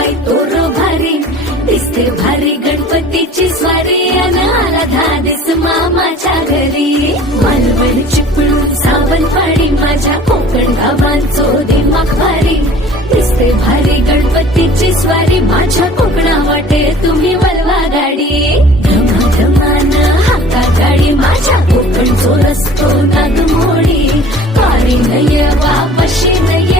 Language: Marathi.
पाय तोर भारी दिसते भारी गणपतीची स्वारी अन आला धादिस मामाच्या घरी मालवण चिपळूण सावंतवाडी माझ्या कोकण गावांचो दिमाग भारी दिसते भारी गणपतीची स्वारी माझ्या कोकणा वाटे तुम्ही वळवा गाडी धमाधमान हाका गाडी माझ्या कोकणचो रस्तो नागमोड